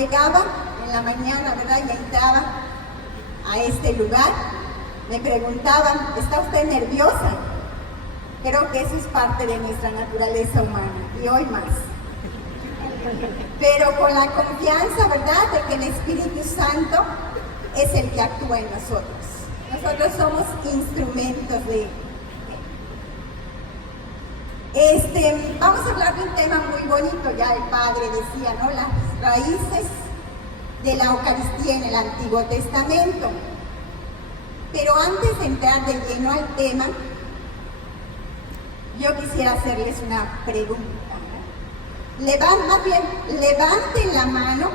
Llegaba en la mañana, ¿verdad? Y entraba a este lugar, me preguntaban, ¿está usted nerviosa? Creo que eso es parte de nuestra naturaleza humana, y hoy más. Pero con la confianza, ¿verdad?, de que el Espíritu Santo es el que actúa en nosotros. Nosotros somos instrumentos de Él. Vamos a hablar de un tema muy bonito, ya el Padre decía, ¿no? Las raíces de la Eucaristía en el Antiguo Testamento. Pero antes de entrar de lleno al tema, yo quisiera hacerles una pregunta. Levanten la mano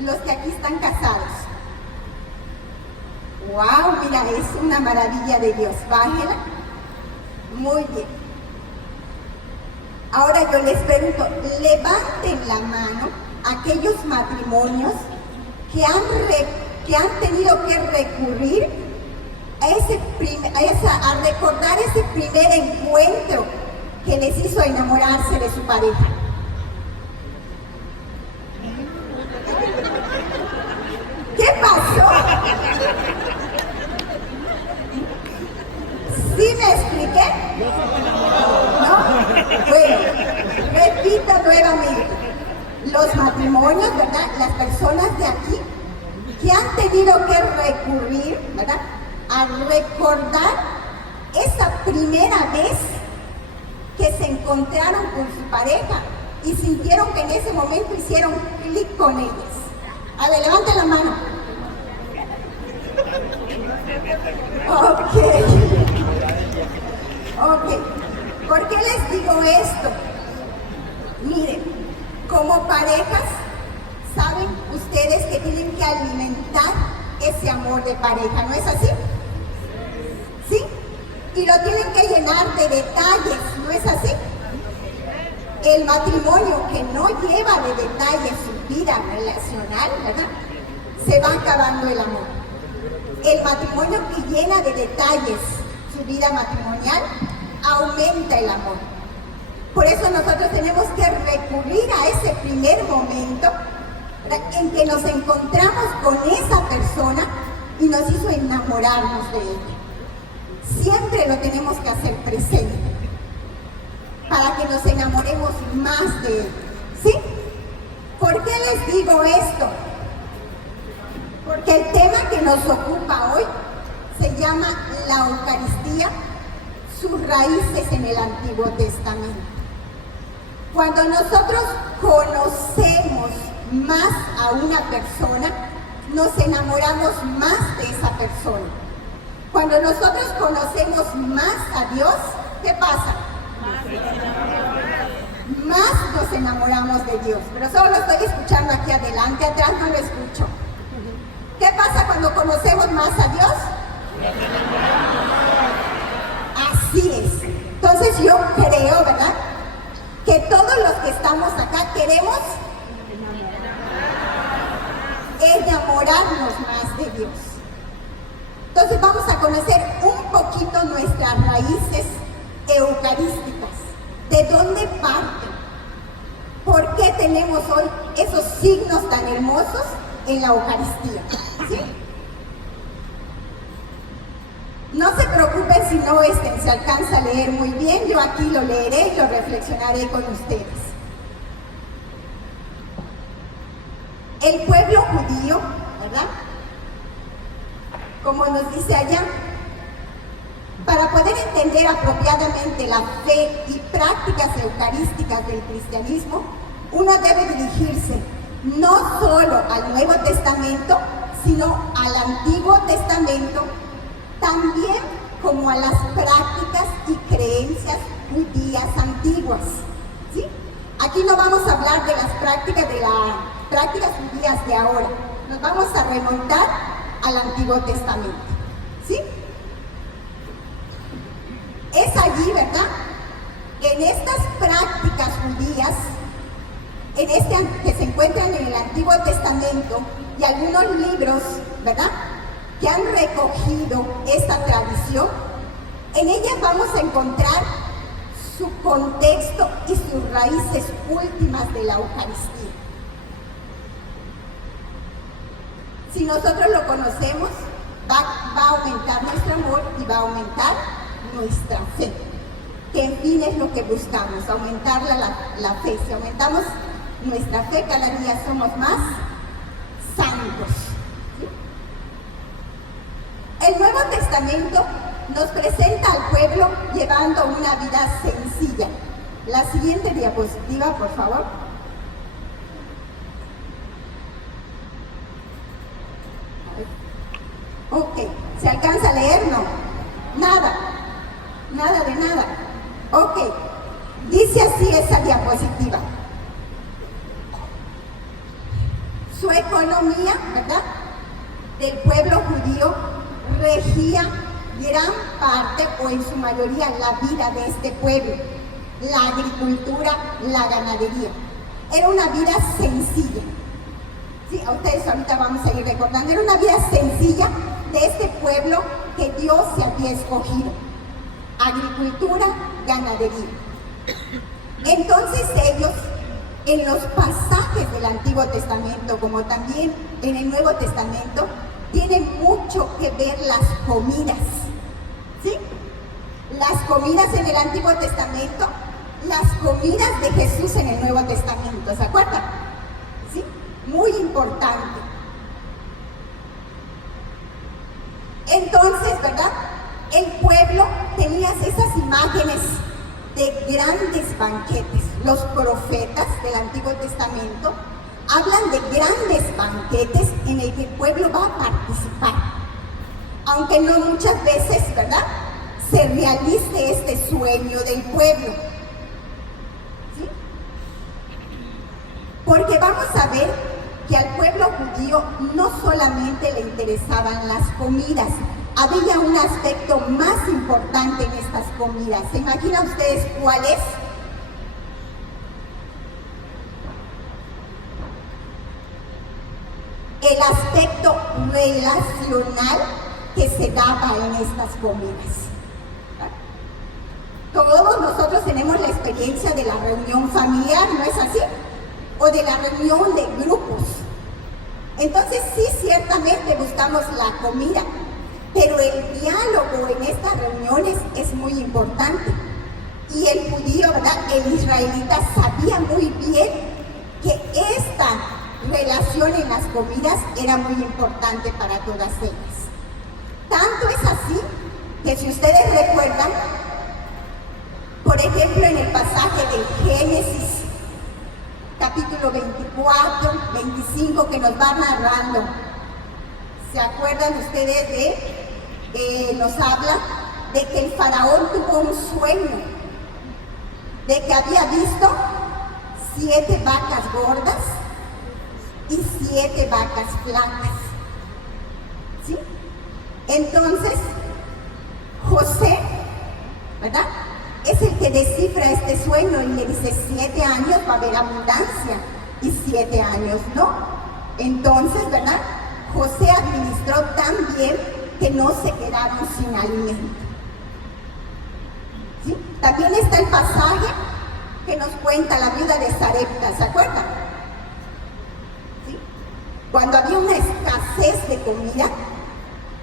los que aquí están casados. ¡Wow! Mira, es una maravilla de Dios. Bájela. Muy bien. Ahora yo les pregunto, levanten la mano aquellos matrimonios que han tenido que recurrir a recordar ese primer encuentro que les hizo enamorarse de su pareja. ¿Qué pasó? ¿Sí me expliqué? ¿No? Bueno, repito nuevamente. Los matrimonios, ¿verdad? Las personas de aquí que han tenido que recurrir, ¿verdad?, a recordar esa primera vez que se encontraron con su pareja y sintieron que en ese momento hicieron clic con ellos. A ver, levanten la mano. Ok. ¿Por qué les digo esto? Miren, como parejas, saben ustedes que tienen que alimentar ese amor de pareja, ¿no es así? ¿Sí? Y lo tienen que llenar de detalles, ¿no es así? El matrimonio que no lleva de detalles su vida relacional, ¿verdad?, se va acabando el amor. El matrimonio que llena de detalles su vida matrimonial, aumenta el amor. Por eso nosotros tenemos que recurrir a ese primer momento en que nos encontramos con esa persona y nos hizo enamorarnos de ella. Siempre lo tenemos que hacer presente para que nos enamoremos más de él. ¿Sí? ¿Por qué les digo esto? Porque el tema que nos ocupa hoy se llama la Eucaristía, sus raíces en el Antiguo Testamento. Cuando nosotros conocemos más a una persona, nos enamoramos más de esa persona. Cuando nosotros conocemos más a Dios, ¿qué pasa? Más nos enamoramos de Dios. Pero solo lo estoy escuchando aquí adelante, atrás no lo escucho. ¿Qué pasa cuando conocemos más a Dios? Así es. Entonces yo creo, ¿verdad?, que todos los que estamos acá queremos enamorarnos más de Dios. Entonces vamos a conocer un poquito nuestras raíces eucarísticas. ¿De dónde parten? ¿Por qué tenemos hoy esos signos tan hermosos en la Eucaristía? ¿Sí? No se preocupen si no se alcanza a leer muy bien, yo aquí lo leeré y lo reflexionaré con ustedes. El pueblo judío, ¿verdad?, como nos dice allá, para poder entender apropiadamente la fe y prácticas eucarísticas del cristianismo, uno debe dirigirse no solo al Nuevo Testamento, sino al Antiguo Testamento, también como a las prácticas y creencias judías antiguas. ¿Sí? Aquí no vamos a hablar de las prácticas judías de ahora, nos vamos a remontar al Antiguo Testamento. ¿Sí? Es allí, ¿verdad?, en estas prácticas judías, que se encuentran en el Antiguo Testamento y algunos libros, ¿verdad?, que han recogido esta tradición, en ellas vamos a encontrar su contexto y sus raíces últimas de la Eucaristía. Si nosotros lo conocemos, va a aumentar nuestro amor y va a aumentar nuestra fe. Que en fin es lo que buscamos, aumentar la fe. Si aumentamos nuestra fe, cada día somos más santos. ¿Sí? El Nuevo Testamento nos presenta al pueblo llevando una vida sencilla. La siguiente diapositiva, por favor. Ok, ¿se alcanza a leer? No. Nada de nada. Ok, dice así esa diapositiva. Su economía, ¿verdad?, del pueblo judío regía gran parte o en su mayoría la vida de este pueblo, la agricultura, la ganadería. Era una vida sencilla. Sí, a ustedes ahorita vamos a ir recordando. Era una vida sencilla de este pueblo que Dios se había escogido. Agricultura, ganadería. Entonces ellos, en los pasajes del Antiguo Testamento, como también en el Nuevo Testamento, tienen mucho que ver las comidas. ¿Sí? Las comidas en el Antiguo Testamento, las comidas de Jesús en el Nuevo Testamento, ¿se acuerdan? ¿Sí? Muy importante. Entonces, ¿verdad?, el pueblo tenía esas imágenes de grandes banquetes. Los profetas del Antiguo Testamento hablan de grandes banquetes en el que el pueblo va a participar. Aunque no muchas veces, ¿verdad?, se realice este sueño del pueblo. ¿Sí? Porque vamos a ver que al pueblo judío no solamente le interesaban las comidas, había un aspecto más importante en estas comidas. ¿Se imaginan ustedes cuál es? El aspecto relacional que se daba en estas comidas. Todos nosotros tenemos la experiencia de la reunión familiar, ¿no es así? O de la reunión de grupos. Entonces sí, ciertamente buscamos la comida, pero el diálogo en estas reuniones es muy importante. Y el judío, ¿verdad?, el israelita sabía muy bien que esta relación en las comidas era muy importante para todas ellas. Tanto es así que, si ustedes recuerdan, por ejemplo, en el pasaje de Génesis, capítulo 24, 25, que nos va narrando, ¿se acuerdan ustedes de nos habla de que el faraón tuvo un sueño, de que había visto 7 vacas gordas y 7 vacas flacas? ¿Sí? Entonces, José, ¿verdad?, es el que descifra este sueño y le dice: 7 años va a haber abundancia y 7 años no. Entonces, ¿verdad?, José administró tan bien que no se quedaron sin alimento. ¿Sí? También está el pasaje que nos cuenta la viuda de Sarepta, ¿se acuerdan? ¿Sí? Cuando había una escasez de comida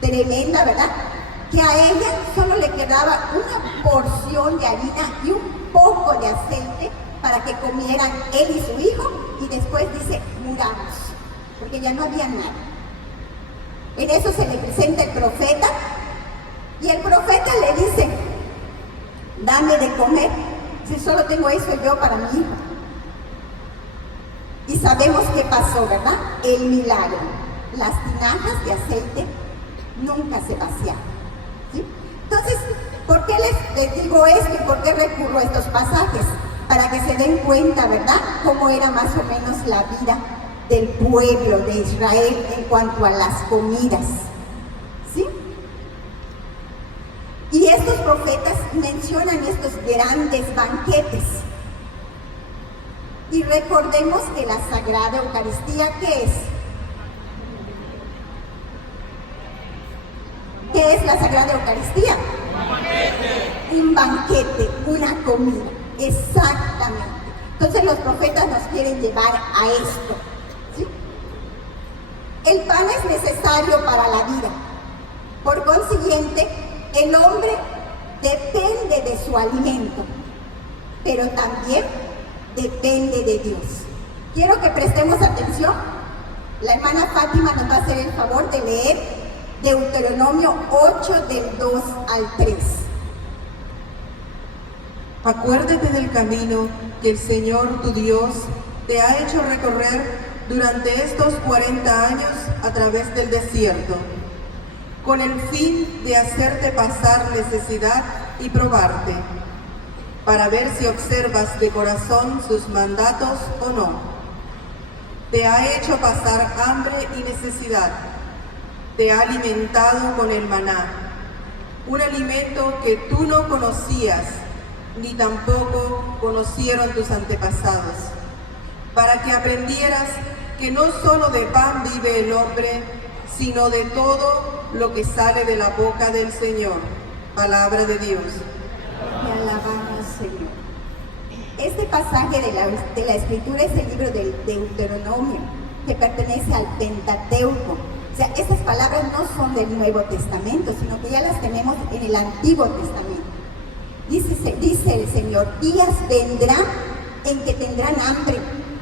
tremenda, ¿verdad?, que a ella solo le quedaba una porción de harina y un poco de aceite para que comieran él y su hijo, y después dice: muramos, porque ya no había nada. En eso se le presenta el profeta, y el profeta le dice: dame de comer, si solo tengo eso yo para mi hijo. Y sabemos qué pasó, ¿verdad? El milagro. Las tinajas de aceite nunca se vaciaron. ¿Sí? Entonces, ¿por qué les digo esto y por qué recurro a estos pasajes? Para que se den cuenta, ¿verdad?, cómo era más o menos la vida del pueblo de Israel en cuanto a las comidas. ¿Sí? Y estos profetas mencionan estos grandes banquetes. Y recordemos que la Sagrada Eucaristía, ¿qué es? ¿Qué es la Sagrada Eucaristía? Un banquete, una comida, exactamente. Entonces los profetas nos quieren llevar a esto, ¿sí? El pan es necesario para la vida. Por consiguiente, el hombre depende de su alimento, pero también depende de Dios. Quiero que prestemos atención. La hermana Fátima nos va a hacer el favor de leer Deuteronomio 8 del 2 al 3. Acuérdate del camino que el Señor tu Dios te ha hecho recorrer durante estos 40 años a través del desierto, con el fin de hacerte pasar necesidad y probarte, para ver si observas de corazón sus mandatos o no. Te ha hecho pasar hambre y necesidad, te ha alimentado con el maná, un alimento que tú no conocías, ni tampoco conocieron tus antepasados, para que aprendieras que no solo de pan vive el hombre, sino de todo lo que sale de la boca del Señor. Palabra de Dios. Te alabamos, Señor. Este pasaje de la Escritura es el libro del Deuteronomio, que pertenece al Pentateuco. O sea, estas palabras no son del Nuevo Testamento, sino que ya las tenemos en el Antiguo Testamento. Dice el Señor, días vendrán en que tendrán hambre,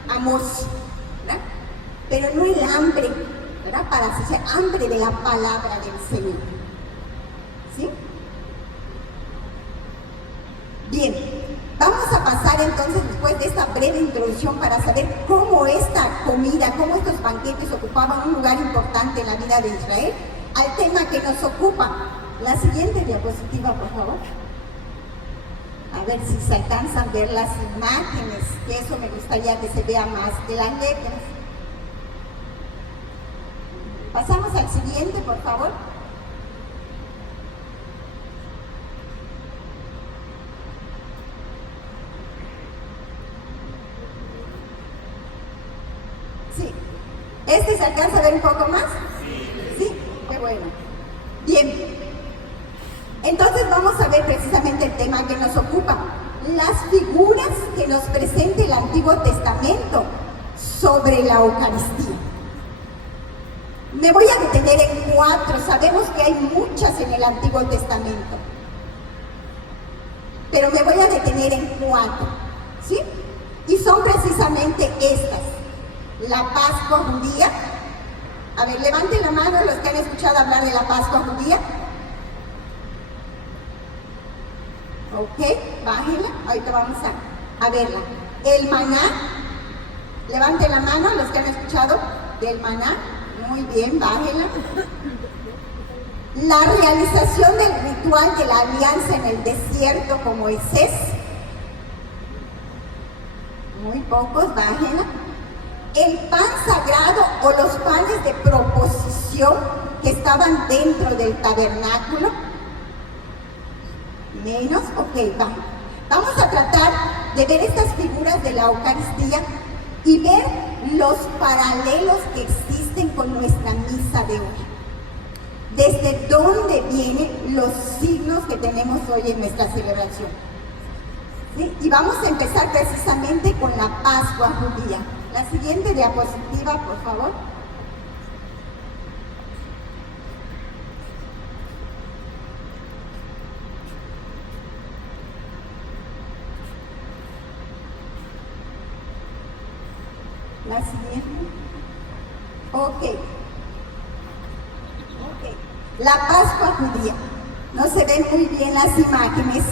Amós, ¿verdad? Pero no el hambre, ¿verdad? Para hacer hambre de la palabra del Señor. ¿Sí? Bien, vamos a pasar entonces, después de esta breve introducción, para saber cómo esta comida, cómo estos banquetes ocupaban un lugar importante en la vida de Israel, al tema que nos ocupa. La siguiente diapositiva, por favor. A ver si se alcanzan a ver las imágenes, que eso me gustaría que se vea más que las letras. Pasamos al siguiente, por favor. Sí. ¿Este se alcanza a ver un poco más? Sí. Qué bueno. Bien. Entonces vamos a ver precisamente el tema que nos ocupa. Las figuras que nos presenta el Antiguo Testamento sobre la Eucaristía. Me voy a detener en 4. Sabemos que hay muchas en el Antiguo Testamento, pero me voy a detener en 4, ¿sí? Y son precisamente estas. La Pascua judía. A ver, levanten la mano los que han escuchado hablar de la Pascua judía. Ok, bájenla, ahorita vamos a verla. El maná, levanten la mano los que han escuchado del maná. Muy bien, bájenla. La realización del ritual de la alianza en el desierto con Moisés. Muy pocos, bájenla. El pan sagrado o los panes de proposición que estaban dentro del tabernáculo. Menos, ok, va. Vamos a tratar de ver estas figuras de la Eucaristía y ver los paralelos que existen con nuestra misa de hoy. Desde dónde vienen los signos que tenemos hoy en nuestra celebración. ¿Sí? Y vamos a empezar precisamente con la Pascua judía. La siguiente diapositiva, por favor. La siguiente. Ok. La Pascua judía. No se ven muy bien las imágenes,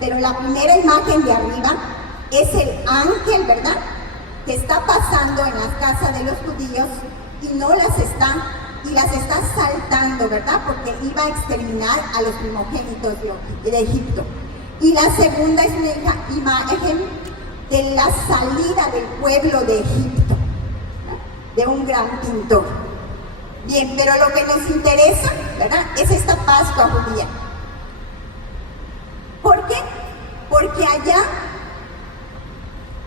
pero la primera imagen de arriba es el ángel, ¿verdad? Que está pasando en las casas de los judíos y las está saltando, ¿verdad? Porque iba a exterminar a los primogénitos de Egipto. Y la segunda es una imagen de la salida del pueblo de Egipto, ¿verdad? De un gran pintor. Bien, pero lo que nos interesa, ¿verdad? Es esta Pascua judía. ¿Por qué? Porque allá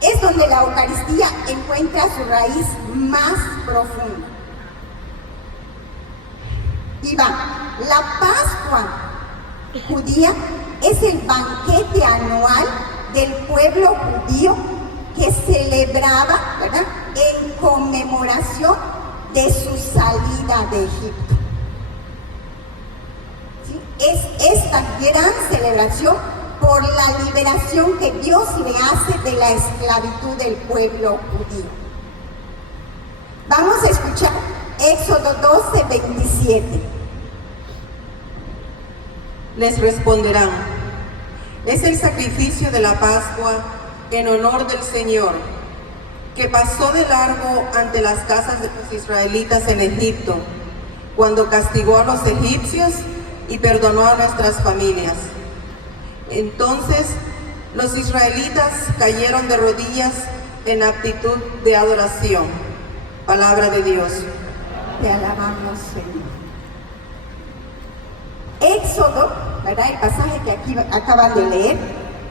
es donde la Eucaristía encuentra su raíz más profunda. Y va, la Pascua judía es el banquete anual del pueblo judío que celebraba, ¿verdad?, en conmemoración de su salida de Egipto. ¿Sí? Es esta gran celebración por la liberación que Dios le hace de la esclavitud del pueblo judío. Vamos a escuchar Éxodo 12, 27. Les responderán: es el sacrificio de la Pascua en honor del Señor, que pasó de largo ante las casas de los israelitas en Egipto, cuando castigó a los egipcios y perdonó a nuestras familias. Entonces los israelitas cayeron de rodillas en actitud de adoración. Palabra de Dios. Te alabamos, Señor. Éxodo, ¿verdad? El pasaje que aquí acaban de leer,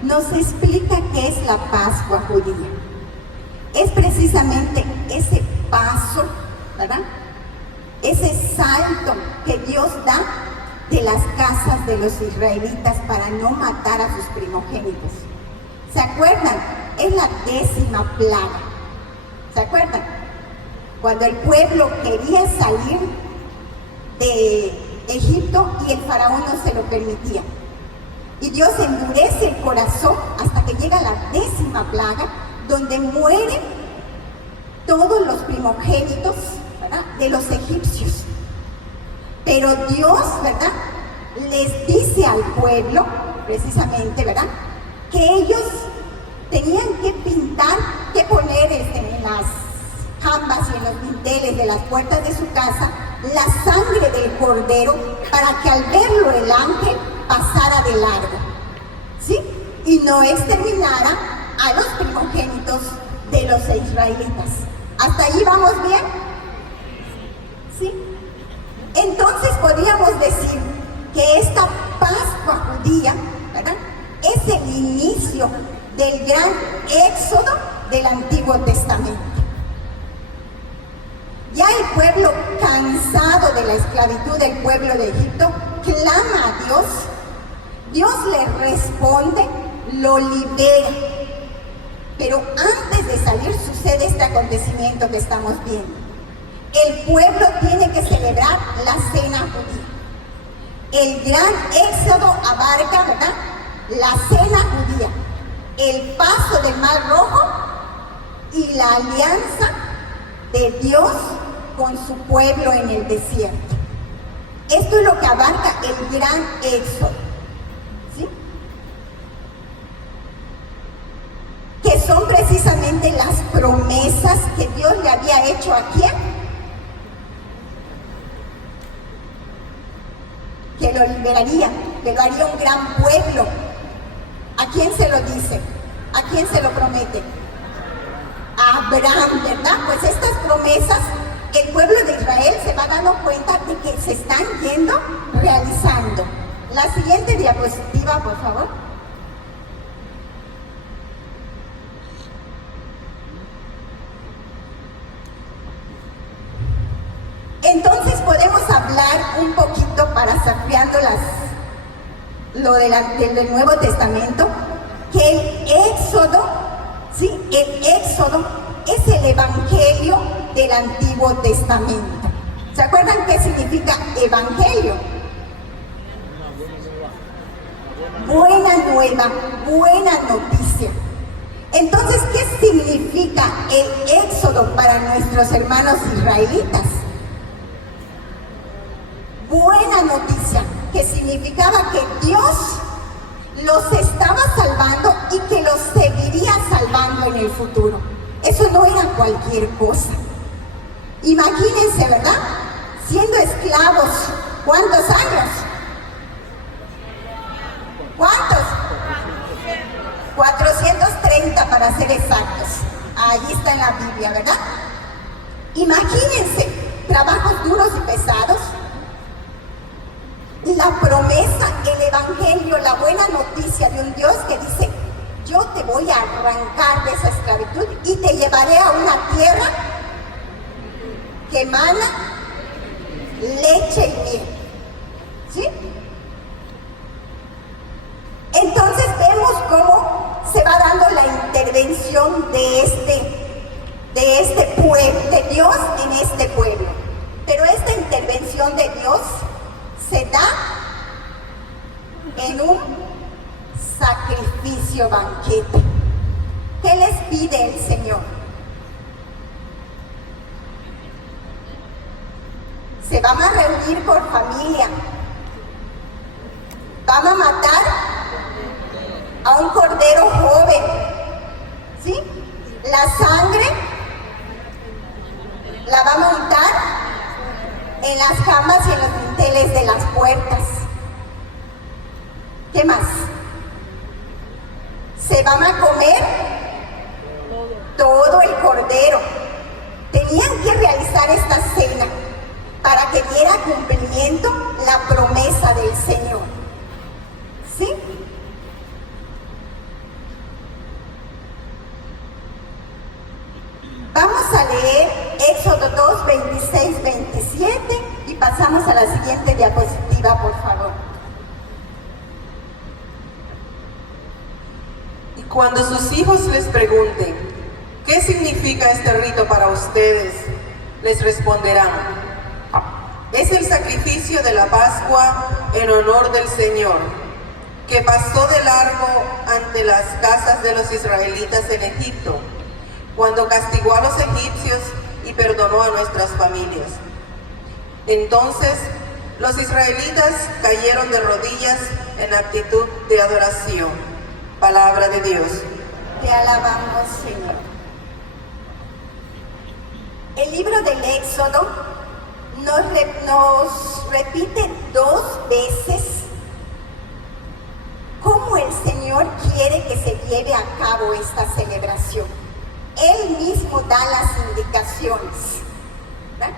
nos explica qué es la Pascua judía. Es precisamente ese paso, ¿verdad? Ese salto que Dios da de las casas de los israelitas para no matar a sus primogénitos. ¿Se acuerdan? Es la 10ª plaga. ¿Se acuerdan? Cuando el pueblo quería salir de Egipto y el faraón no se lo permitía. Y Dios endurece el corazón hasta que llega la 10ª plaga, donde mueren todos los primogénitos, ¿verdad?, de los egipcios. Pero Dios, ¿verdad?, les dice al pueblo, precisamente, ¿verdad?, que ellos tenían que pintar, que poner en las jambas y en los dinteles de las puertas de su casa la sangre del cordero, para que al verlo el ángel pasara de largo, ¿sí? Y no exterminara a los primogénitos de los israelitas. ¿Hasta allí vamos bien? ¿Sí? Entonces podríamos decir que esta Pascua judía, ¿verdad?, es el inicio del gran éxodo del Antiguo Testamento. Ya el pueblo, cansado de la esclavitud del pueblo de Egipto, clama a Dios. Dios le responde, lo libera. Pero antes de salir sucede este acontecimiento que estamos viendo. El pueblo tiene que celebrar la cena judía. El gran éxodo abarca, ¿verdad?, la cena judía, el paso del Mar Rojo y la alianza de Dios con su pueblo en el desierto. Esto es lo que abarca el gran éxodo, ¿sí? Que son precisamente las promesas que Dios le había hecho a ¿quién? Que lo liberaría, que lo haría un gran pueblo. ¿A quién se lo dice? ¿A quién se lo promete? A Abraham, ¿verdad? Pues estas promesas, el pueblo de Israel se va dando cuenta de que se están yendo realizando. La siguiente diapositiva, por favor. Entonces podemos hablar un poquito, parafraseando del Nuevo Testamento, que el Éxodo, ¿sí?, el Éxodo es el Evangelio del Antiguo Testamento. ¿Se acuerdan qué significa Evangelio? Buena nueva, buena noticia. Entonces, ¿qué significa el Éxodo para nuestros hermanos israelitas? Buena noticia, que significaba que Dios los estaba salvando y que los seguiría salvando en el futuro. Eso no era cualquier cosa. Imagínense, ¿verdad?, siendo esclavos, ¿cuántos años? ¿Cuántos? 430 para ser exactos. Allí está en la Biblia, ¿verdad? Imagínense, trabajos duros y pesados. La promesa, el Evangelio, la buena noticia de un Dios que dice: yo te voy a arrancar de esa esclavitud y te llevaré a una tierra que emana leche y miel. ¿Sí? Entonces vemos cómo se va dando la intervención de este pueblo, de Dios en este pueblo. bendición de Dios se da en un sacrificio banquete. ¿Qué les pide el Señor? Se van a reunir por familia. Van a matar a un cordero joven, ¿sí? La sangre la va a montar en las camas y en los dinteles de las puertas. ¿Qué más? Se van a comer todo el cordero. Tenían que realizar esta cena para que diera cumplimiento la promesa del Señor. ¿Sí? Vamos a leer Éxodo 2, 26, 27 y pasamos a la siguiente diapositiva, por favor. Y cuando sus hijos les pregunten, ¿qué significa este rito para ustedes?, les responderán: es el sacrificio de la Pascua en honor del Señor, que pasó de largo ante las casas de los israelitas en Egipto, cuando castigó a los egipcios y perdonó a nuestras familias. Entonces los israelitas cayeron de rodillas en actitud de adoración. Palabra de Dios. Te alabamos, Señor. El libro del Éxodo nos repite 2 veces cómo el Señor quiere que se lleve a cabo esta celebración. Él mismo da las indicaciones, ¿verdad?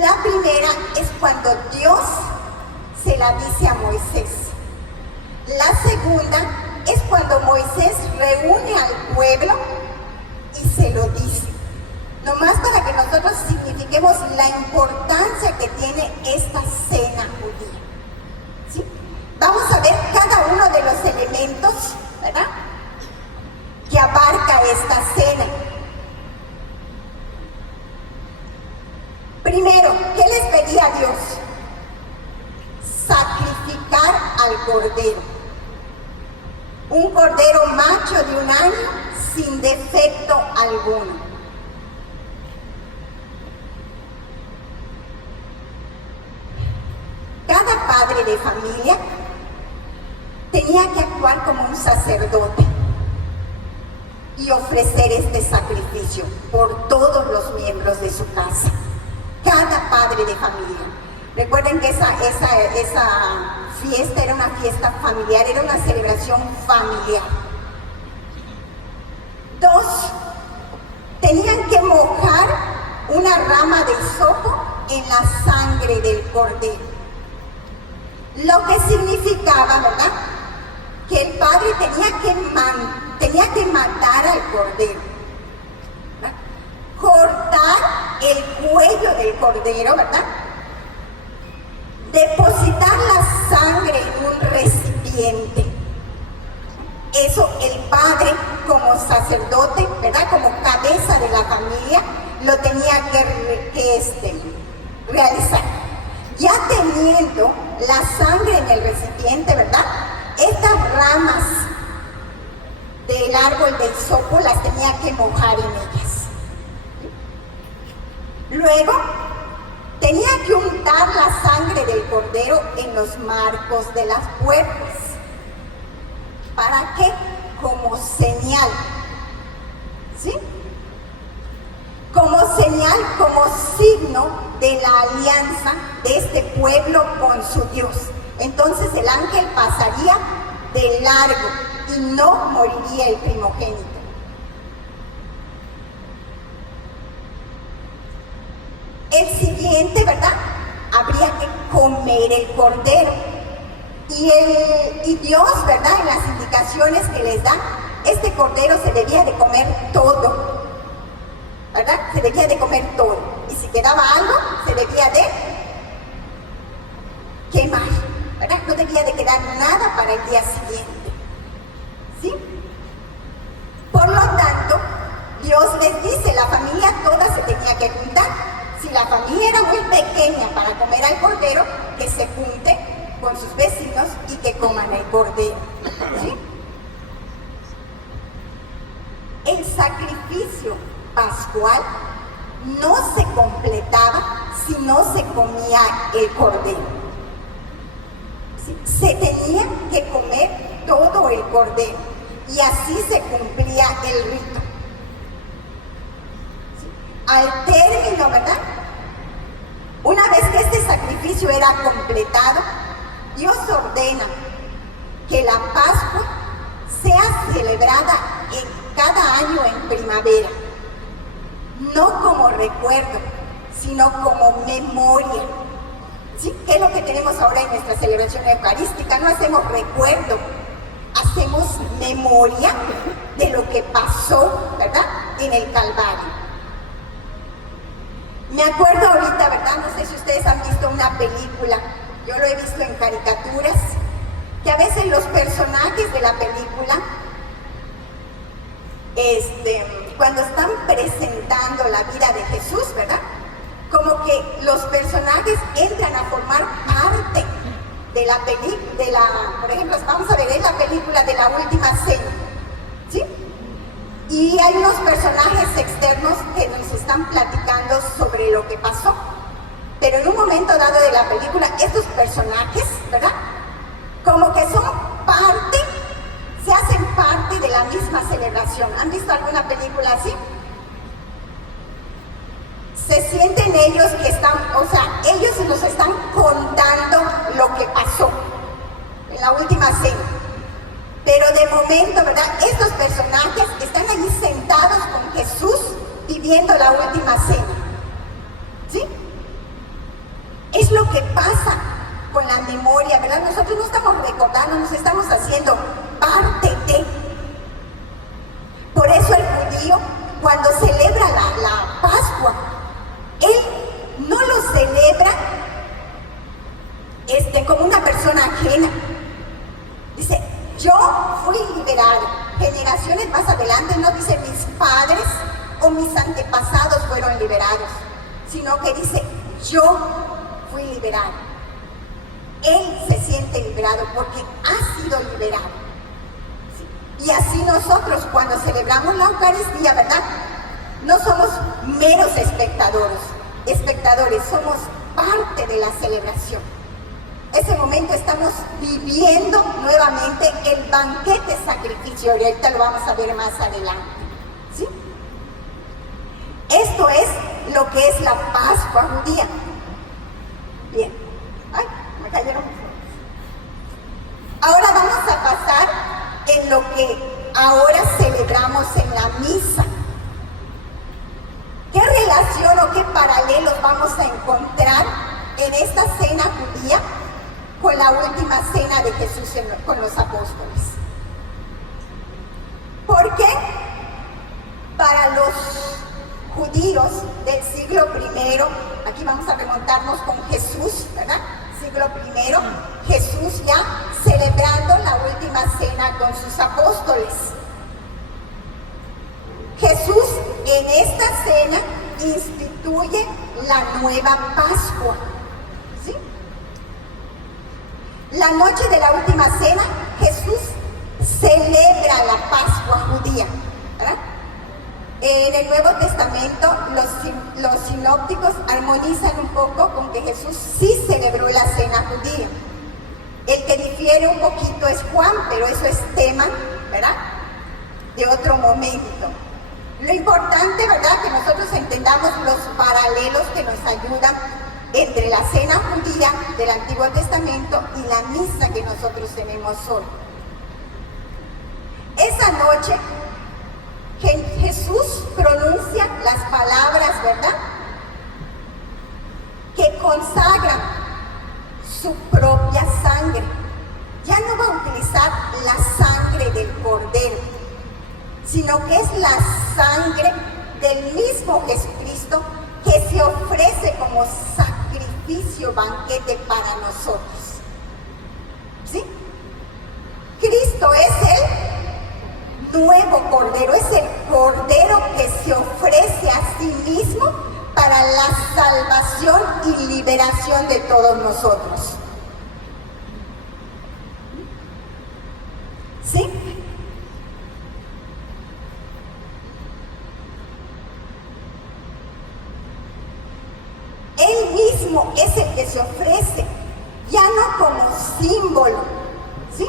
La primera es cuando Dios se la dice a Moisés. La segunda es cuando Moisés reúne al pueblo y se lo dice. Nomás para que nosotros signifiquemos la importancia que tiene esta cena judía. ¿Sí? Vamos a ver cada uno de los elementos, ¿verdad?, que abarca esta cena. Primero, ¿qué les pedía a Dios? Sacrificar al cordero. Un cordero macho de 1 año sin defecto alguno. Cada padre de familia tenía que actuar como un sacerdote y ofrecer este sacrificio por todos los miembros de su casa. Cada padre de familia. Recuerden que esa fiesta era una fiesta familiar, era una celebración familiar. 2, tenían que mojar una rama de hisopo en la sangre del cordero. Lo que significaba, ¿verdad?, que el padre tenía que matar al cordero, ¿verdad?, cortar el cuello del cordero, ¿verdad?, depositar la sangre en un recipiente. Eso el padre, como sacerdote, ¿verdad?, como cabeza de la familia, lo tenía que realizar. Ya teniendo la sangre en el recipiente, ¿verdad?, estas ramas del árbol del hisopo las tenía que mojar en ellas. Luego, tenía que untar la sangre del cordero en los marcos de las puertas. ¿Para qué? Como señal. ¿Sí? Como señal, como signo de la alianza de este pueblo con su Dios. Entonces el ángel pasaría de largo y no moriría el primogénito. El siguiente, ¿verdad?, habría que comer el cordero. Y Dios, ¿verdad?, en las indicaciones que les da, este cordero se debía de comer todo, ¿verdad? Se debía de comer todo. Y si quedaba algo, se debía de quemar, ¿verdad? No debía de quedar nada para el día siguiente. ¿Sí? Por lo tanto, Dios les dice, la familia toda se tenía que juntar. Si la familia era muy pequeña para comer al cordero, que se junte con sus vecinos y que coman el cordero. ¿Sí? El sacrificio pascual no se completaba si no se comía el cordero. ¿Sí? Se tenía que comer todo el cordero y así se cumplía el rito. ¿Sí? Al término, ¿verdad? Una vez que este sacrificio era completado, Dios ordena que la Pascua sea celebrada cada año en primavera, no como recuerdo, sino como memoria. ¿Sí? ¿Qué es lo que tenemos ahora en nuestra celebración eucarística? No hacemos recuerdo, hacemos memoria de lo que pasó, ¿verdad?, en el Calvario. Me acuerdo ahorita, ¿verdad? No sé si ustedes han visto una película, yo lo he visto en caricaturas, que a veces los personajes de la película, cuando están presentando la vida de Jesús, ¿verdad?, como que los personajes entran a formar parte de la película, por ejemplo, vamos a ver, es la película de la Última Cena, ¿sí? Y hay unos personajes externos que nos están platicando sobre lo que pasó. Pero en un momento dado de la película, estos personajes, ¿verdad?, como que son parte, se hacen parte de la misma celebración. ¿Han visto alguna película así? Se sienten ellos que están, o sea, ellos nos están contando lo que pasó en la Última Cena. Pero de momento, ¿verdad?, estos personajes están allí sentados con Jesús viviendo la Última Cena. ¿Sí? Es lo que pasa con la memoria, ¿verdad? Nosotros no estamos recordando, nos estamos haciendo parte de. Por eso el judío, cuando celebra la Pascua, él no lo celebra como una persona ajena. Dice, yo fui liberado. Generaciones más adelante no dice mis padres o mis antepasados fueron liberados, sino que dice, yo fui liberado. Él se siente liberado porque ha sido liberado. ¿Sí? Y así nosotros, cuando celebramos la Eucaristía, ¿verdad?, no somos meros espectadores, somos parte de la celebración. Ese momento estamos viviendo nuevamente el banquete sacrificial, y ahorita lo vamos a ver más adelante. ¿Sí? Esto es lo que es la Pascua judía. Bien. Ay, me cayeron. Ahora vamos a pasar en lo que ahora celebramos en la misa. ¿Qué relación o qué paralelos vamos a encontrar en esta cena judía con la última cena de Jesús con los apóstoles? Porque para los judíos del siglo I, aquí vamos a remontarnos con Jesús, ¿verdad? Siglo I, Jesús ya celebrando la última cena con sus apóstoles. Jesús en esta cena instituye la nueva Pascua. ¿Sí? La noche de la última cena, Jesús celebra la Pascua judía, ¿verdad? En el Nuevo Testamento, los sinópticos armonizan un poco con que Jesús sí celebró la cena judía. El que difiere un poquito es Juan, pero eso es tema, ¿verdad?, de otro momento. Lo importante, ¿verdad?, que nosotros entendamos los paralelos que nos ayudan entre la cena judía del Antiguo Testamento y la misa que nosotros tenemos hoy. Esa noche, Jesús pronuncia las palabras, ¿verdad?, que consagran su propia sangre. Ya no va a utilizar la sangre del cordero, sino que es la sangre del mismo Jesucristo que se ofrece como sacrificio, banquete para nosotros. ¿Sí? Cristo es el nuevo cordero, es el cordero que se ofrece a sí mismo para para la salvación y liberación de todos nosotros. ¿Sí? Él mismo es el que se ofrece, ya no como símbolo, ¿sí?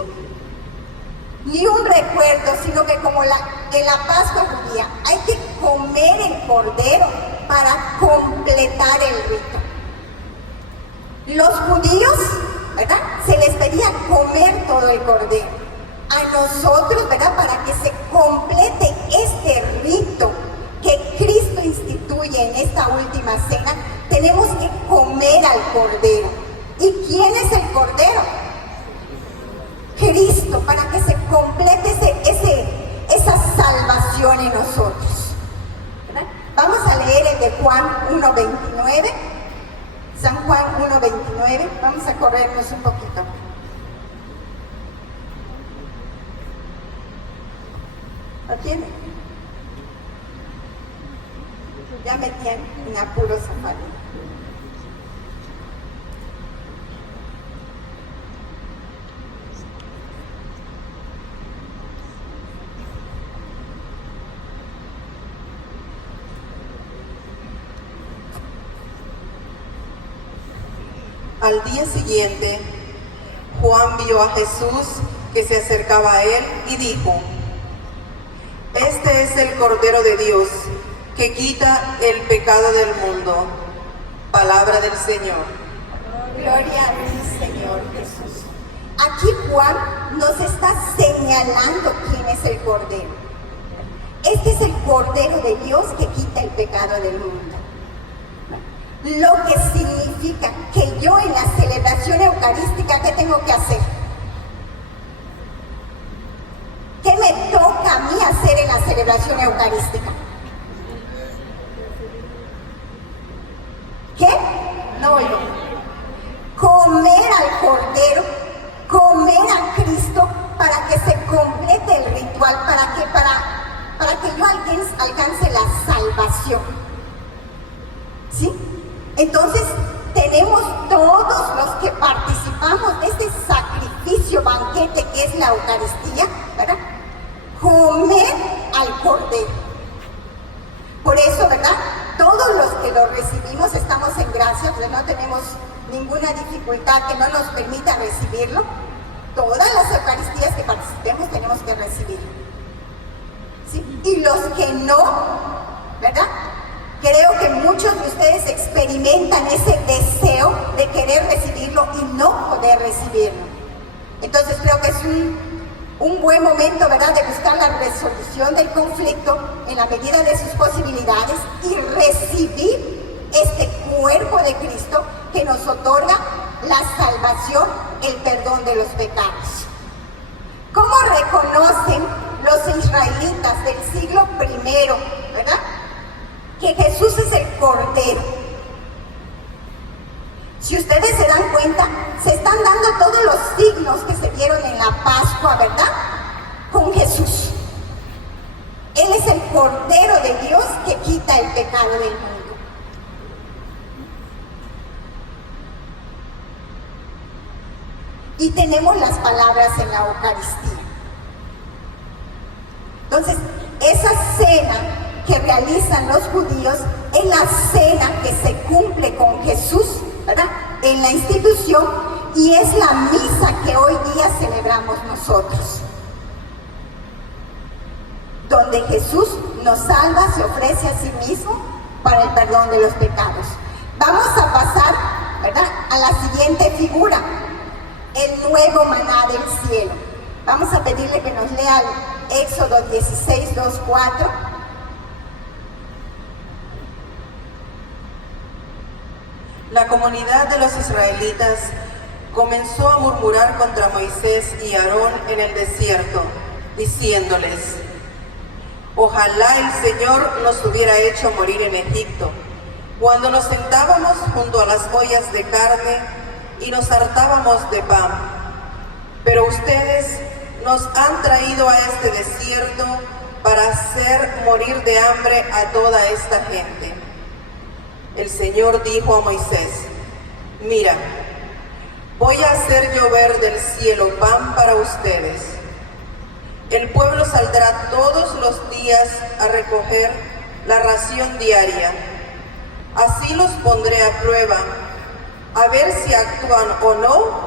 Ni un recuerdo, sino que como en la Pascua judía, hay que comer el cordero para completar el rito. Los judíos, ¿verdad?, se les pedía comer todo el cordero. A nosotros, ¿verdad?, para que se complete este rito que Cristo instituye en esta última cena, tenemos que comer al cordero. ¿Y quién es el cordero? Cristo, para que se complete esa salvación en nosotros. ¿Verdad? Vamos a leer el de Juan 1:29, San Juan 1:29, vamos a corrernos un poquito. ¿Lo tiene? Ya me tienen en apuros a María. Al día siguiente, Juan vio a Jesús que se acercaba a él y dijo: Este es el Cordero de Dios, que quita el pecado del mundo. Palabra del Señor. Gloria a ti, Señor Jesús. Aquí Juan nos está señalando quién es el Cordero. Este es el Cordero de Dios que quita el pecado del mundo. Lo que significa que yo en la celebración eucarística, ¿qué tengo que hacer? ¿Qué me toca a mí hacer en la celebración eucarística? ¿Qué? No oigo. Comer al Cordero, comer a Cristo para que se complete el ritual, para que yo alcance la salvación. ¿Sí? Entonces, tenemos todos los que participamos de este sacrificio, banquete que es la Eucaristía, ¿verdad?, comer al Cordero. Por eso, ¿verdad?, todos los que lo recibimos estamos en gracia, pues no tenemos ninguna dificultad que no nos permita recibirlo. Todas las Eucaristías que participemos tenemos que recibirlo. ¿Sí? Y los que no, ¿verdad?, creo que muchos de ustedes experimentan ese deseo de querer recibirlo y no poder recibirlo. Entonces creo que es un buen momento, ¿verdad?, de buscar la resolución del conflicto en la medida de sus posibilidades y recibir este cuerpo de Cristo que nos otorga la salvación, el perdón de los pecados. ¿Cómo reconocen los israelitas del siglo I, ¿verdad?, que Jesús es el Cordero? Si ustedes se dan cuenta, se están dando todos los signos que se dieron en la Pascua, ¿verdad?, con Jesús. Él es el Cordero de Dios que quita el pecado del mundo. Y tenemos las palabras en la Eucaristía. Entonces, esa cena que realizan los judíos es la cena que se cumple con Jesús, ¿verdad?, en la institución, y es la misa que hoy día celebramos nosotros, donde Jesús nos salva, se ofrece a sí mismo para el perdón de los pecados. Vamos a pasar, ¿verdad?, a la siguiente figura, el nuevo maná del cielo. Vamos a pedirle que nos lea el Éxodo 16, 2, 4. La comunidad de los israelitas comenzó a murmurar contra Moisés y Aarón en el desierto, diciéndoles: Ojalá el Señor nos hubiera hecho morir en Egipto, cuando nos sentábamos junto a las ollas de carne y nos hartábamos de pan. Pero ustedes nos han traído a este desierto para hacer morir de hambre a toda esta gente. el Señor dijo a Moisés: mira, voy a hacer llover del cielo pan para ustedes. El pueblo saldrá todos los días a recoger la ración diaria. Así los pondré a prueba, a ver si actúan o no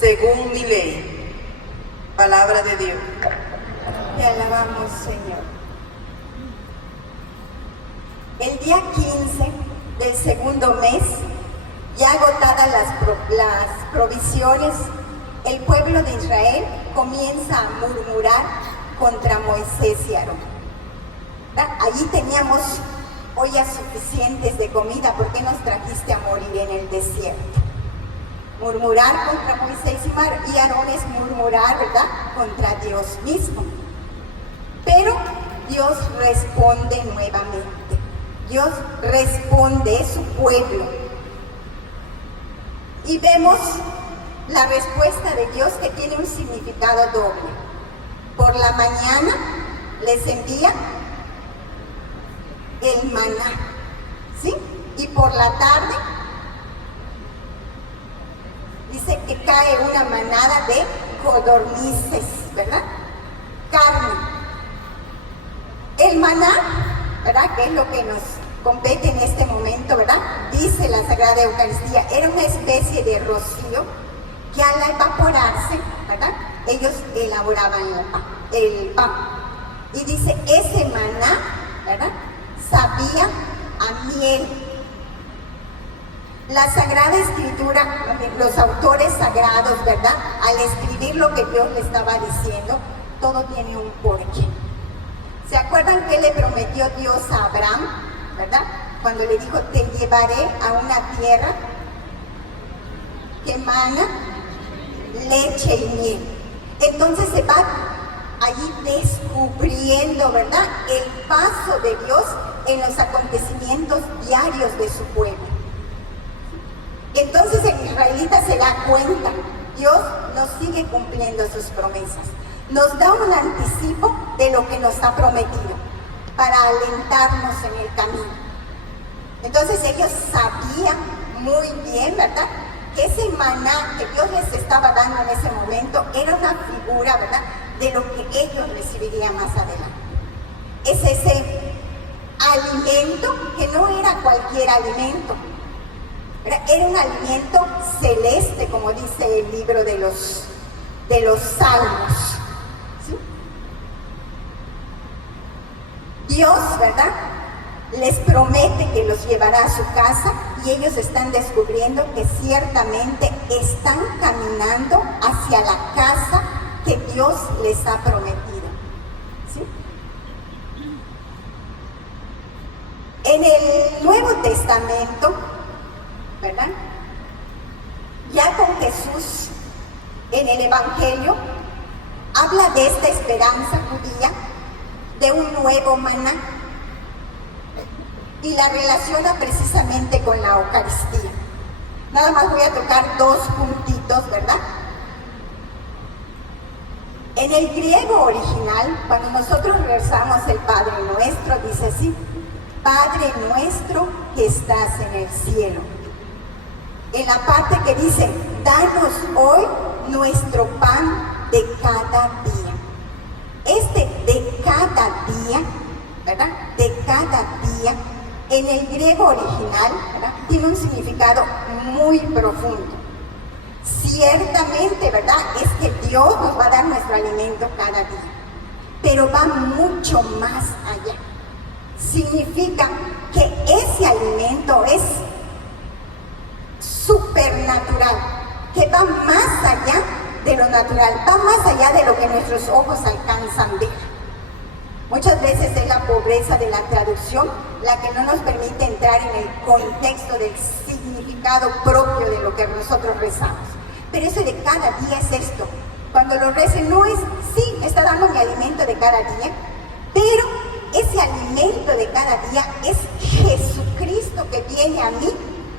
según mi ley. Palabra de Dios. Te alabamos, Señor. El día 15 del segundo mes, ya agotadas las provisiones, el pueblo de Israel comienza a murmurar contra Moisés y Aarón. Allí teníamos ollas suficientes de comida, ¿por qué nos trajiste a morir en el desierto? Murmurar contra Moisés y Aarón es murmurar, ¿verdad?, contra Dios mismo. Pero Dios responde nuevamente. Dios responde, es su pueblo. Y vemos la respuesta de Dios, que tiene un significado doble. Por la mañana les envía el maná, ¿sí? Y por la tarde dice que cae una manada de codornices, ¿verdad? Carne. El maná, ¿verdad?, que es lo que nos compete en este momento, ¿verdad?, dice la Sagrada Eucaristía, era una especie de rocío que al evaporarse, ¿verdad?, ellos elaboraban el pan. Y dice, ese maná, ¿verdad?, sabía a miel. La Sagrada Escritura, los autores sagrados, ¿verdad?, al escribir lo que Dios le estaba diciendo, todo tiene un porqué. ¿Se acuerdan qué le prometió Dios a Abraham, verdad? Cuando le dijo, te llevaré a una tierra que emana leche y miel. Entonces se va allí descubriendo, ¿verdad?, el paso de Dios en los acontecimientos diarios de su pueblo. Entonces el israelita se da cuenta, Dios nos sigue cumpliendo sus promesas. Nos da un anticipo de lo que nos ha prometido para alentarnos en el camino. Entonces ellos sabían muy bien, ¿verdad?, que ese maná que Dios les estaba dando en ese momento era una figura, ¿verdad?, de lo que ellos recibirían más adelante. Es ese alimento que no era cualquier alimento, ¿verdad? Era un alimento celeste, como dice el libro de los Salmos. ¿Sí? Dios, ¿verdad?, les promete que los llevará a su casa y ellos están descubriendo que ciertamente están caminando hacia la casa que Dios les ha prometido. ¿Sí? En el Nuevo Testamento, ¿verdad?, ya con Jesús en el Evangelio, habla de esta esperanza judía, de un nuevo maná, y la relaciona precisamente con la Eucaristía. Nada más voy a tocar dos puntitos, ¿verdad? En el griego original, cuando nosotros rezamos el Padre Nuestro, dice así: Padre nuestro que estás en el cielo. En la parte que dice, danos hoy nuestro pan de cada día. Este de cada día, ¿verdad?, de cada día, en el griego original, ¿verdad?, tiene un significado muy profundo. Ciertamente, ¿verdad?, es que Dios nos va a dar nuestro alimento cada día, pero va mucho más allá. Significa que ese alimento es supernatural, que va más allá de lo natural, va más allá de lo que nuestros ojos alcanzan a ver. Muchas veces es la pobreza de la traducción la que no nos permite entrar en el contexto del significado propio de lo que nosotros rezamos. Pero eso de cada día es esto. Cuando lo recen no es, sí, me está dando mi alimento de cada día, pero ese alimento de cada día es Jesucristo que viene a mí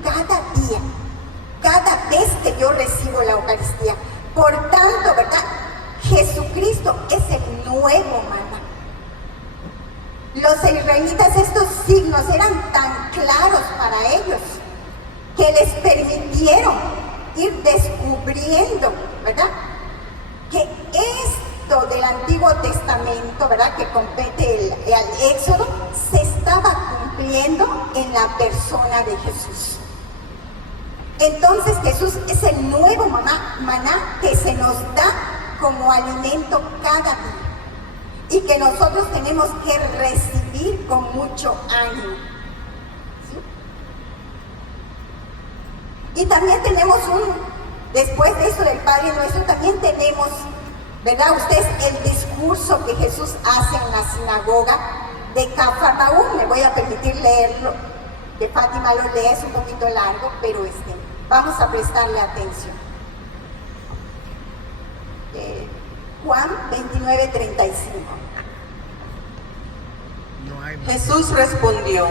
cada día, cada vez que yo recibo la Eucaristía. Por tanto, ¿verdad?, Jesucristo es el nuevo maná. Los israelitas, estos signos eran tan claros para ellos, que les permitieron ir descubriendo, ¿verdad?, que esto del Antiguo Testamento, ¿verdad?, que compete al Éxodo, se estaba cumpliendo en la persona de Jesús. Entonces Jesús es el nuevo maná que se nos da como alimento cada día y que nosotros tenemos que recibir con mucho ánimo. ¿Sí? Y también tenemos después de eso del Padre Nuestro, también tenemos, ¿verdad?, ustedes, el discurso que Jesús hace en la sinagoga de Cafarnaúm. Me voy a permitir leerlo, que Fátima lo lee, es un poquito largo, pero vamos a prestarle atención. Juan 29:35. Jesús respondió: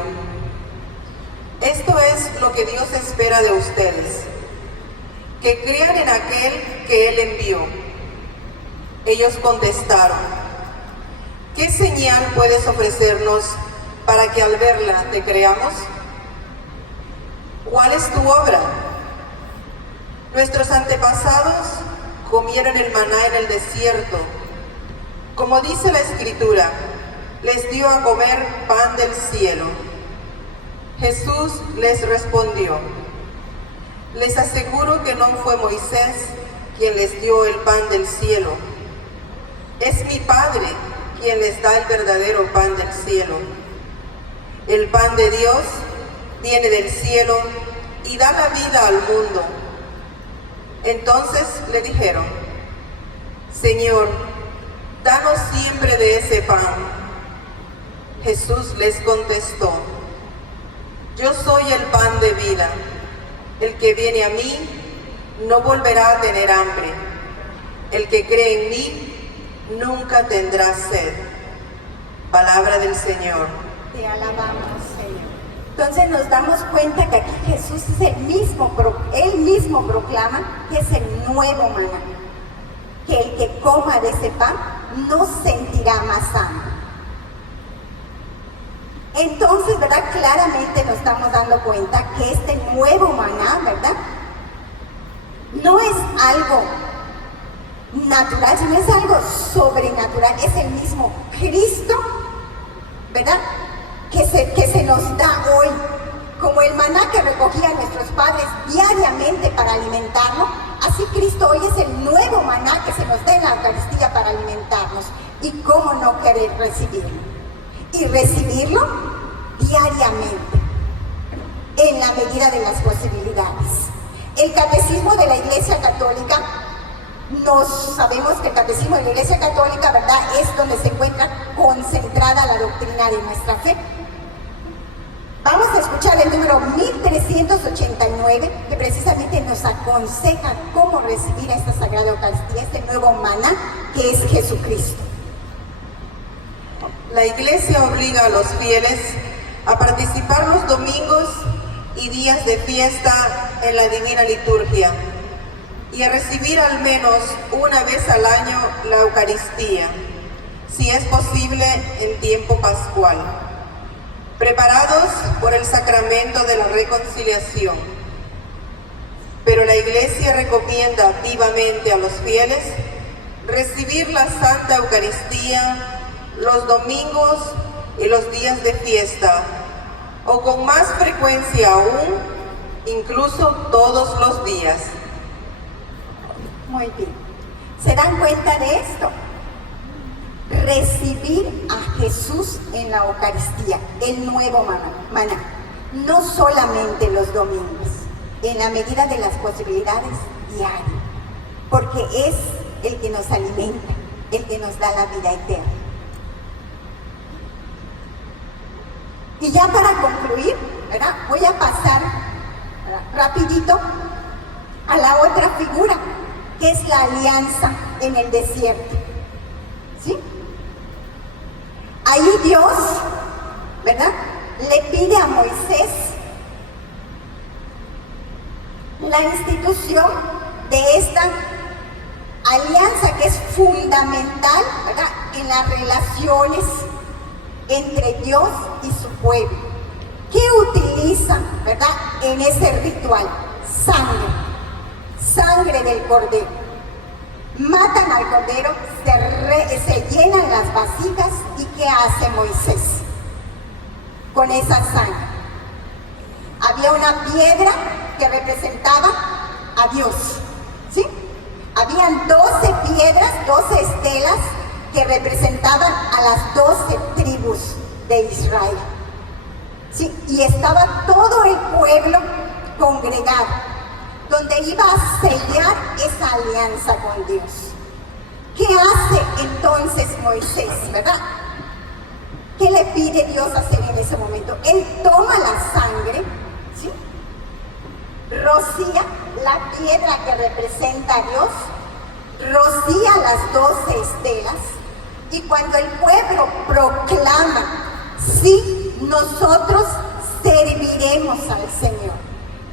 esto es lo que Dios espera de ustedes, que crean en aquel que Él envió. Ellos contestaron: ¿qué señal puedes ofrecernos para que al verla te creamos? ¿Cuál es tu obra? Nuestros antepasados comieron el maná en el desierto. Como dice la Escritura, les dio a comer pan del cielo. Jesús les respondió: les aseguro que no fue Moisés quien les dio el pan del cielo. Es mi Padre quien les da el verdadero pan del cielo. El pan de Dios viene del cielo y da la vida al mundo. Entonces le dijeron: Señor, danos siempre de ese pan. Jesús les contestó: yo soy el pan de vida. El que viene a mí no volverá a tener hambre. El que cree en mí nunca tendrá sed. Palabra del Señor. Te alabamos, Señor. Entonces nos damos cuenta que aquí Jesús es él mismo proclama que es el nuevo maná, que el que coma de ese pan no sentirá más hambre. Entonces, ¿verdad?, claramente nos estamos dando cuenta que este nuevo maná, ¿verdad?, no es algo natural, sino es algo sobrenatural. Es el mismo Cristo, ¿verdad?, que se nos da hoy, como el maná que recogían nuestros padres diariamente para alimentarnos. Así Cristo hoy es el nuevo maná que se nos da en la Eucaristía para alimentarnos. ¿Y cómo no querer recibirlo? Y recibirlo diariamente, en la medida de las posibilidades. El Catecismo de la Iglesia Católica, sabemos que el Catecismo de la Iglesia Católica, ¿verdad?, es donde se encuentra concentrada la doctrina de nuestra fe. Vamos a escuchar el número 1389, que precisamente nos aconseja cómo recibir esta Sagrada Eucaristía, este nuevo maná que es Jesucristo. La Iglesia obliga a los fieles a participar los domingos y días de fiesta en la Divina Liturgia y a recibir al menos una vez al año la Eucaristía, si es posible en tiempo pascual, preparados por el sacramento de la reconciliación. Pero la Iglesia recomienda vivamente a los fieles recibir la Santa Eucaristía los domingos y los días de fiesta, o con más frecuencia aún, incluso todos los días. Muy bien. ¿Se dan cuenta de esto? Recibir a Jesús en la Eucaristía, el nuevo maná, no solamente los domingos, en la medida de las posibilidades, diario, porque es el que nos alimenta, el que nos da la vida eterna. Y ya para concluir, ¿verdad?, voy a pasar rapidito a la otra figura, que es la alianza en el desierto. ¿Sí? Ahí Dios, ¿verdad?, le pide a Moisés la institución de esta alianza que es fundamental, ¿verdad?, en las relaciones entre Dios y su pueblo. ¿Qué utilizan, verdad, en ese ritual? Sangre del cordero. Matan al cordero, se llenan las vasijas, y ¿qué hace Moisés con esa sangre? Había una piedra que representaba a Dios, ¿sí? Habían 12 piedras, 12 estelas que representaban a las 12 tribus de Israel, ¿sí? Y estaba todo el pueblo congregado, donde iba a sellar esa alianza con Dios. ¿Qué hace entonces Moisés, verdad? ¿Qué le pide Dios hacer en ese momento? Él toma la sangre, ¿sí? Rocía la piedra que representa a Dios, rocía las 12 estelas, y cuando el pueblo proclama, sí, nosotros serviremos al Señor,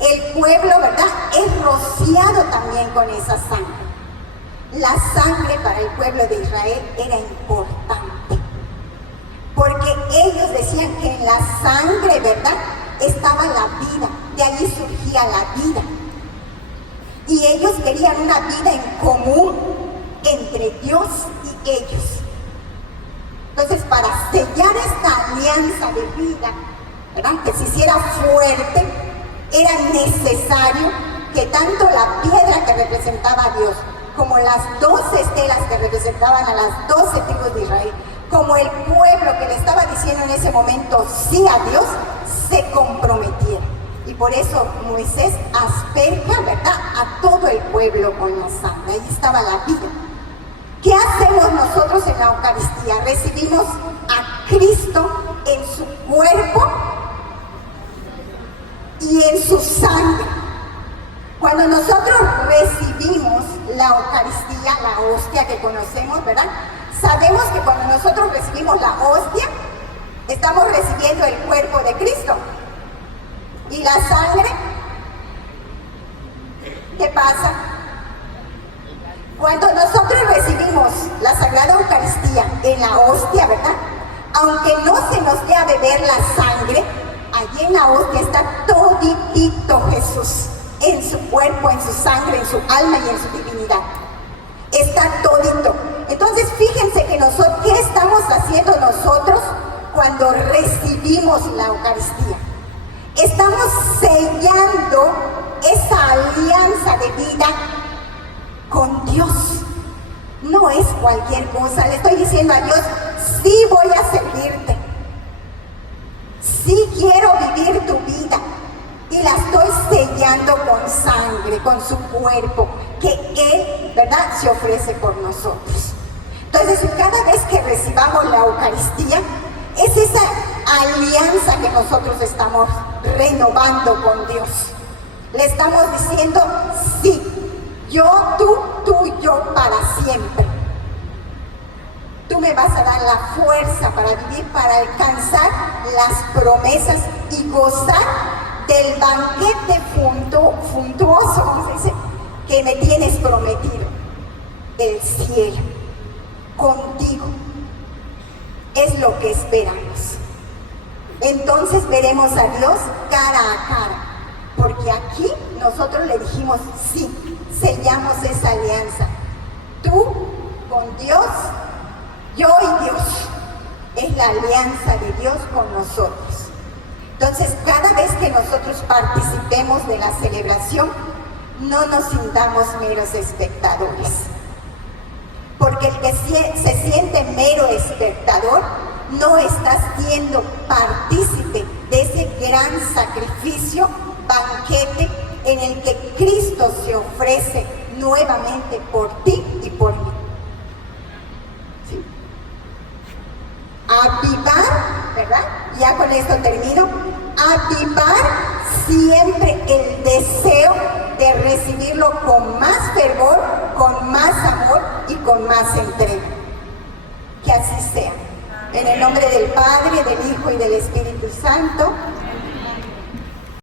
el pueblo, ¿verdad?, es rociado también con esa sangre. La sangre para el pueblo de Israel era importante, porque ellos decían que en la sangre, ¿verdad?, estaba la vida, de allí surgía la vida. Y ellos querían una vida en común entre Dios y ellos. Entonces, para sellar esta alianza de vida, ¿verdad?, que se hiciera fuerte, era necesario que tanto la piedra que representaba a Dios, como las 12 estelas que representaban a las 12 tribus de Israel, como el pueblo que le estaba diciendo en ese momento sí a Dios, se comprometiera. Y por eso Moisés asperja, ¿verdad?, a todo el pueblo con la sangre. Ahí estaba la vida. ¿Qué hacemos nosotros en la Eucaristía? Recibimos a Cristo en su cuerpo y en su sangre. Cuando nosotros recibimos la Eucaristía, la hostia que conocemos, ¿verdad?, sabemos que cuando nosotros recibimos la hostia, estamos recibiendo el cuerpo de Cristo. ¿Y la sangre? ¿Qué pasa? Cuando nosotros recibimos la Sagrada Eucaristía en la hostia, ¿verdad?, aunque no se nos dé a beber la sangre, allí en la hostia está toditito Jesús, en su cuerpo, en su sangre, en su alma y en su divinidad. Está todito. Entonces, fíjense que nosotros, ¿qué estamos haciendo nosotros cuando recibimos la Eucaristía? Estamos sellando esa alianza de vida con Dios. No es cualquier cosa. Le estoy diciendo a Dios, sí voy a servirte, sí quiero vivir tu vida, y la estoy sellando con sangre, con su cuerpo, que Él, ¿verdad?, se ofrece por nosotros. Entonces, cada vez que recibamos la Eucaristía, es esa alianza que nosotros estamos renovando con Dios. Le estamos diciendo, sí, yo, tú y yo para siempre. Tú me vas a dar la fuerza para vivir, para alcanzar las promesas y gozar del banquete suntuoso, ¿cómo se dice?, que me tienes prometido, el cielo, contigo. Es lo que esperamos. Entonces veremos a Dios cara a cara, porque aquí nosotros le dijimos sí, sellamos esa alianza. Tú con Dios, yo y Dios. Es la alianza de Dios con nosotros. Entonces, cada vez que nosotros participemos de la celebración, no nos sintamos meros espectadores. Porque el que se siente mero espectador no está siendo partícipe de ese gran sacrificio, banquete, en el que Cristo se ofrece nuevamente por ti y por mí. ¿Sí? Avivar, ¿verdad? Ya con esto termino. Avivar siempre el deseo de recibirlo con más fervor, con más amor y con más entrega. Que así sea. En el nombre del Padre, del Hijo y del Espíritu Santo.